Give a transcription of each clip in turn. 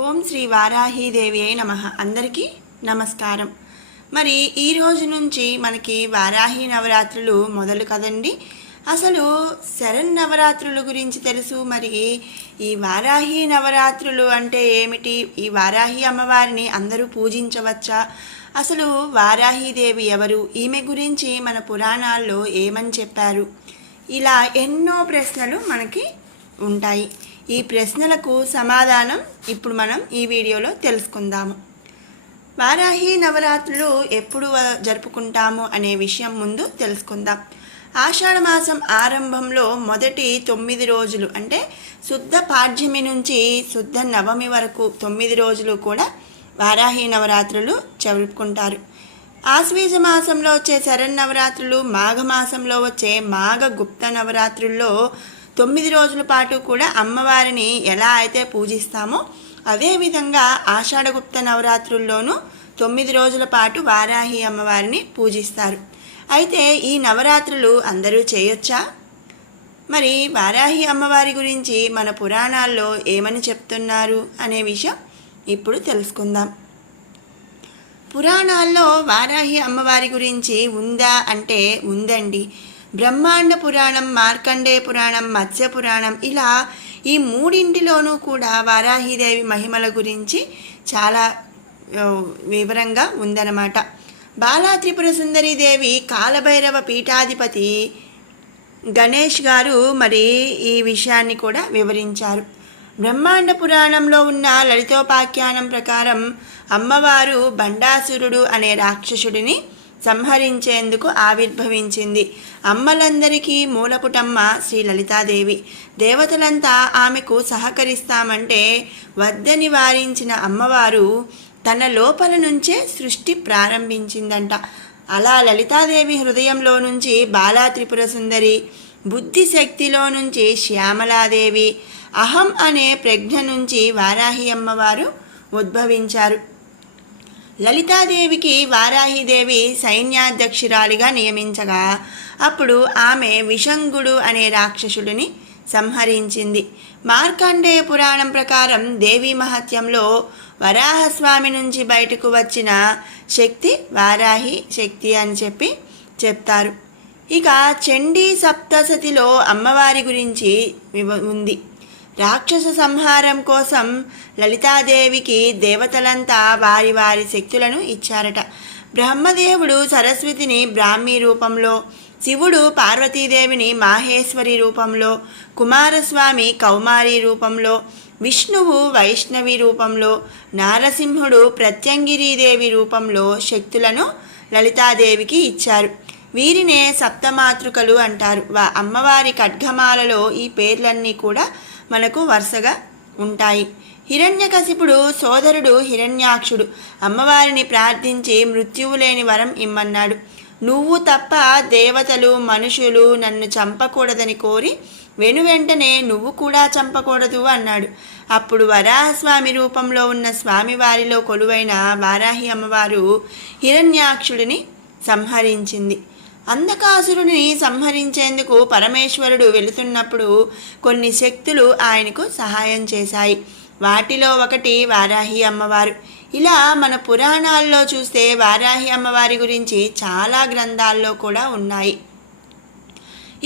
ఓం శ్రీ వారాహీదేవి అయి నమః. అందరికీ నమస్కారం. మరి ఈ రోజు నుంచి మనకి వారాహి నవరాత్రులు మొదలు కదండి. అసలు శరన్నవరాత్రుల గురించి తెలుసు. మరి ఈ వారాహి నవరాత్రులు అంటే ఏమిటి? ఈ వారాహి అమ్మవారిని అందరూ పూజించవచ్చా? అసలు వారాహీదేవి ఎవరు? ఈమె గురించి మన పురాణాల్లో ఏమని చెప్పారు? ఇలా ఎన్నో ప్రశ్నలు మనకి ఉంటాయి. ఈ ప్రశ్నలకు సమాధానం ఇప్పుడు మనం ఈ వీడియోలో తెలుసుకుందాము. వారాహి నవరాత్రులు ఎప్పుడు జరుపుకుంటాము అనే విషయం ముందు తెలుసుకుందాం. ఆషాఢ మాసం ఆరంభంలో మొదటి 9 రోజులు అంటే శుద్ధ పాడ్యమి నుంచి శుద్ధ నవమి వరకు 9 రోజులు కూడా వారాహి నవరాత్రులు జరుపుకుంటారు. ఆశ్వీజ మాసంలో వచ్చే శరన్నవరాత్రులు, మాఘమాసంలో వచ్చే మాఘ గుప్త నవరాత్రుల్లో 9 రోజుల పాటు కూడా అమ్మవారిని ఎలా అయితే పూజిస్తామో అదేవిధంగా ఆషాఢగుప్త నవరాత్రుల్లోనూ 9 రోజుల పాటు వారాహి అమ్మవారిని పూజిస్తారు. అయితే ఈ నవరాత్రులు అందరూ చేయొచ్చా? మరి వారాహి అమ్మవారి గురించి మన పురాణాల్లో ఏమని చెప్తున్నారు అనే విషయం ఇప్పుడు తెలుసుకుందాం. పురాణాల్లో వారాహి అమ్మవారి గురించి ఉందా అంటే ఉందండి. బ్రహ్మాండ పురాణం, మార్కండేయ పురాణం, మత్స్య పురాణం ఇలా ఈ మూడింటిలోనూ కూడా వారాహీదేవి మహిమల గురించి చాలా వివరంగా ఉందన్నమాట. బాలా త్రిపుర సుందరీదేవి కాలభైరవ పీఠాధిపతి గణేష్ గారు మరి ఈ విషయాన్ని కూడా వివరించారు. బ్రహ్మాండ పురాణంలో ఉన్న లలితోపాఖ్యానం ప్రకారం అమ్మవారు బండాసురుడు అనే రాక్షసుడిని సంహరించేందుకు ఆవిర్భవించింది. అమ్మలందరికీ మూలపుటమ్మ శ్రీ లలితాదేవి. దేవతలంతా ఆమెకు సహకరిస్తామంటే వద్దని వారించిన అమ్మవారు తన లోపల నుంచే సృష్టి ప్రారంభించిందంట. అలా లలితాదేవి హృదయంలో నుంచి బాలా త్రిపుర సుందరి, బుద్ధి శక్తిలో నుంచి శ్యామలాదేవి, అహం అనే ప్రజ్ఞ నుంచి వారాహి అమ్మవారు ఉద్భవించారు. లలితాదేవికి వారాహిదేవి సైన్యాధ్యక్షురాలిగా నియమించగా అప్పుడు ఆమె విషంగుడు అనే రాక్షసుడిని సంహరించింది. మార్కండేయ పురాణం ప్రకారం దేవీ మహత్యంలో వరాహస్వామి నుంచి బయటకు వచ్చిన శక్తి వారాహి శక్తి అని చెప్తారు. ఇక చండీ సప్తసతిలో అమ్మవారి గురించి ఉంది. రాక్షస సంహారం కోసం లలితాదేవికి దేవతలంతా వారి వారి శక్తులను ఇచ్చారట. బ్రహ్మదేవుడు సరస్వతిని బ్రాహ్మీ రూపంలో, శివుడు పార్వతీదేవిని మాహేశ్వరి రూపంలో, కుమారస్వామి కౌమారి రూపంలో, విష్ణువు వైష్ణవి రూపంలో, నారసింహుడు ప్రత్యంగిరీదేవి రూపంలో శక్తులను లలితాదేవికి ఇచ్చారు. వీరినే సప్తమాతృకలు అంటారు. అమ్మవారి ఖడ్గమాలలో ఈ పేర్లన్నీ కూడా మనకు వరుసగా ఉంటాయి. హిరణ్యకశిపుడు సోదరుడు హిరణ్యాక్షుడు అమ్మవారిని ప్రార్థించి మృత్యువు లేని వరం ఇమ్మన్నాడు. నువ్వు తప్ప దేవతలు మనుషులు నన్ను చంపకూడదని కోరి వెనువెంటనే నువ్వు కూడా చంపకూడదు అన్నాడు. అప్పుడు వరాహస్వామి రూపంలో ఉన్న స్వామివారిలో కొలువైన వారాహి అమ్మవారు హిరణ్యాక్షుడిని సంహరించింది. అంధకాసురుని సంహరించేందుకు పరమేశ్వరుడు వెళుతున్నప్పుడు కొన్ని శక్తులు ఆయనకు సహాయం చేశాయి. వాటిలో ఒకటి వారాహి అమ్మవారు. ఇలా మన పురాణాల్లో చూస్తే వారాహి అమ్మవారి గురించి చాలా గ్రంథాల్లో కూడా ఉన్నాయి.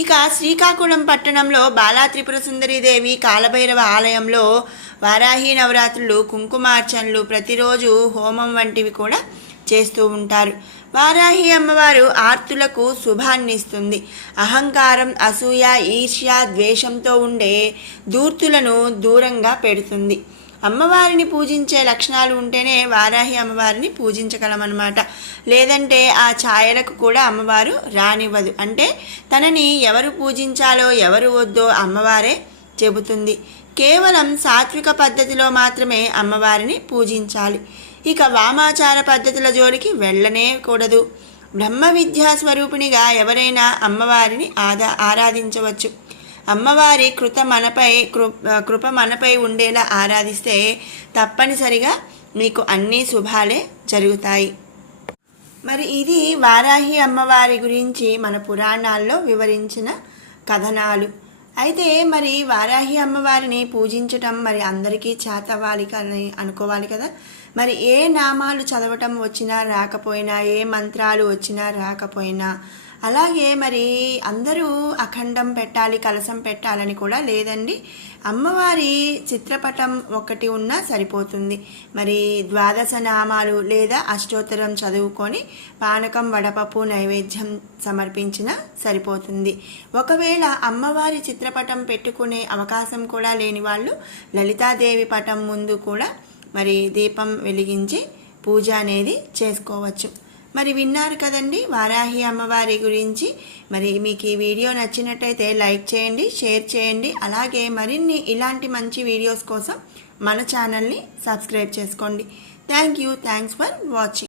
ఇక శ్రీకాకుళం పట్టణంలో బాలా త్రిపుర సుందరీదేవి కాలభైరవ ఆలయంలో వారాహి నవరాత్రులు, కుంకుమార్చనలు, ప్రతిరోజు హోమం వంటివి కూడా చేస్తూ ఉంటారు. వారాహి అమ్మవారు ఆర్తులకు శుభాన్నిస్తుంది. అహంకారం, అసూయ, ఈర్ష్య, ద్వేషంతో ఉండే దూర్తులను దూరంగా పెడుతుంది. అమ్మవారిని పూజించే లక్షణాలు ఉంటేనే వారాహి అమ్మవారిని పూజించగలమన్నమాట. లేదంటే ఆ ఛాయలకు కూడా అమ్మవారు రానివ్వదు. అంటే తనని ఎవరు పూజించాలో ఎవరు వద్దో అమ్మవారే చెబుతుంది. కేవలం సాత్విక పద్ధతిలో మాత్రమే అమ్మవారిని పూజించాలి. ఇక వామాచార పద్ధతుల జోలికి వెళ్ళనే కూడదు. బ్రహ్మ విద్యా స్వరూపిణిగా ఎవరైనా అమ్మవారిని ఆరాధించవచ్చు. అమ్మవారి కృప మనపై ఉండేలా ఆరాధిస్తే తప్పనిసరిగా మీకు అన్ని శుభాలే జరుగుతాయి. మరి ఇది వారాహి అమ్మవారి గురించి మన పురాణాల్లో వివరించిన కథనాలు. అయితే మరి వారాహి అమ్మవారిని పూజించటం మరి అందరికీ చేతవ్వాలి కానీ అనుకోవాలి కదా. మరి ఏ నామాలు చదవటం వచ్చినా రాకపోయినా, ఏ మంత్రాలు వచ్చినా రాకపోయినా, అలాగే మరి అందరూ అఖండం పెట్టాలి, కలశం పెట్టాలని కూడా లేదండి. అమ్మవారి చిత్రపటం ఒకటి ఉన్నా సరిపోతుంది. మరి ద్వాదశ నామాలు లేదా అష్టోత్తరం చదువుకొని పానకం, వడపప్పు నైవేద్యం సమర్పించినా సరిపోతుంది. ఒకవేళ అమ్మవారి చిత్రపటం పెట్టుకునే అవకాశం కూడా లేని వాళ్ళు లలితాదేవి పటం ముందు కూడా మరి దీపం వెలిగించి పూజ అనేది చేసుకోవచ్చు. మరి విన్నారు కదండి వారాహి అమ్మవారి గురించి. మరి మీకు ఈ వీడియో నచ్చినట్టయితే లైక్ చేయండి, షేర్ చేయండి. అలాగే మరిన్ని ఇలాంటి మంచి వీడియోస్ కోసం మన ఛానల్ని సబ్స్క్రైబ్ చేసుకోండి. Thanks for watching.